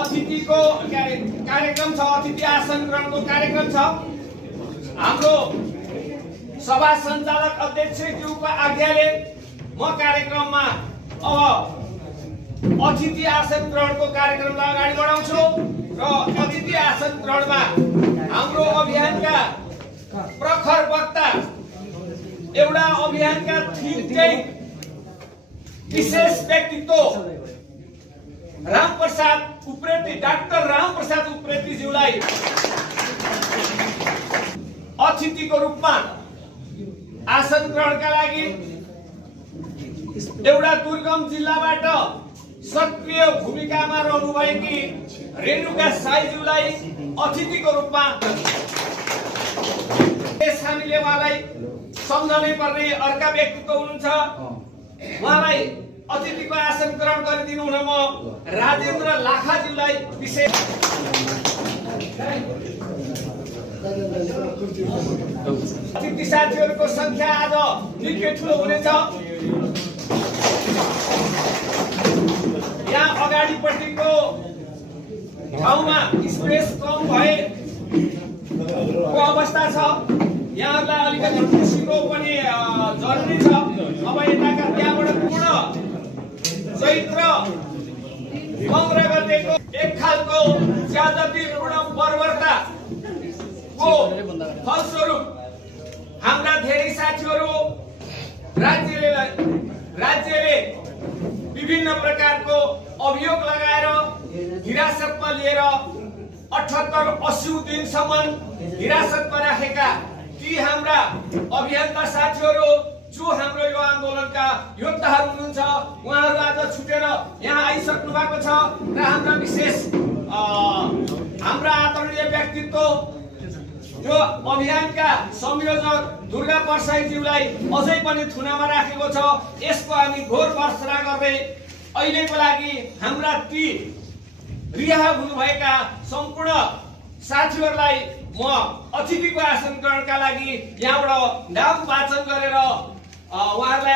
अतिथिको कार्यक्रम छ, अतिथि आसन ग्रहणको कार्यक्रम छ। हाम्रो सभा सञ्चालक अध्यक्षज्यूको आज्ञाले म कार्यक्रममा अब अतिथि आसन ग्रहणको कार्यक्रमलाई अगाडि बढाउँछु र अतिथि आसन ग्रहणमा हाम्रो अभियानका प्रखर वक्ता, एउटा अभियानका थिङ्क ट्याङ्क विशेष व्यक्तित्व रामप्रसाद उप्रेती, डाक्टर रामप्रसाद उप्रेती ज्यूलाई अतिथिको रूपमा आसन ग्रहणका लागि एउटा दुर्गम जिल्लाबाट सक्रिय भूमिकामा रहनुभएकी रेणुका साईज्यूलाई अतिथिको रूपमा हामीले उहाँलाई सम्झनै पर्ने अर्का व्यक्तित्व हुनुहुन्छ। उहाँलाई अतिथिको आसन ग्रहण गरिदिनु हुन म राजेन्द्र लाखाज्यूलाई विशेष अतिथि साथीहरूको संख्या आज निकै ठुलो हुनेछ। यहाँ अगाडिपट्टिको ठाउँमा स्पेस कम भएको अवस्था छ। यहाँलाई अलिकति खुसीको पनि जरुरी छ। अब यताका त्यहाँबाट पूर्ण चैत्र 15 गतेको एक खालको ज्यादतीपूर्ण बर्बरताको फलस्वरूप हाम्रा धेरै साथीहरू राज्यले विभिन्न प्रकारको अभियोग लगाएर हिरासतमा लिएर 78-80 दिनसम्म हिरासतमा राखेका ती हाम्रा अभियन्ता साथीहरू जो हाम्रो यो आन्दोलनका योद्धाहरू हुनुहुन्छ, उहाँहरू आज छुटेर यहाँ आइसक्नु भएको छ र हाम्रा विशेष हाम्रा आदरणीय व्यक्तित्व यो अभियानका संयोजक दुर्गा परसाईज्यूलाई अझै पनि थुनामा राखेको छ। यसको हामी घोर भर्त्सना गर्दै अहिलेको लागि हाम्रा ती रिहा हुनुभएका सम्पूर्ण साथीहरूलाई म अतिथिको आसन ग्रहणका लागि यहाँबाट नाम वाचन गरेर उहाँहरूलाई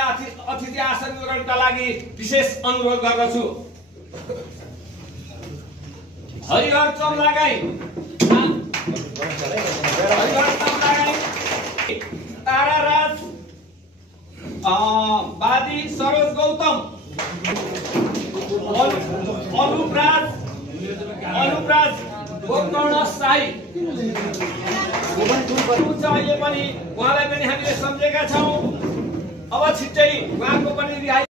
अतिथि आसन ग्रहणका लागि विशेष अनुरोध गर्दछु। हरिहर चम्लागाई, ताराराज बादी, सरोज गौतम, अनुपराज गोकर्ण साई अहिले पनि उहाँलाई पनि हामीले सम्झेका छौँ। अब छिट्टै उहाँको पनि रिहाई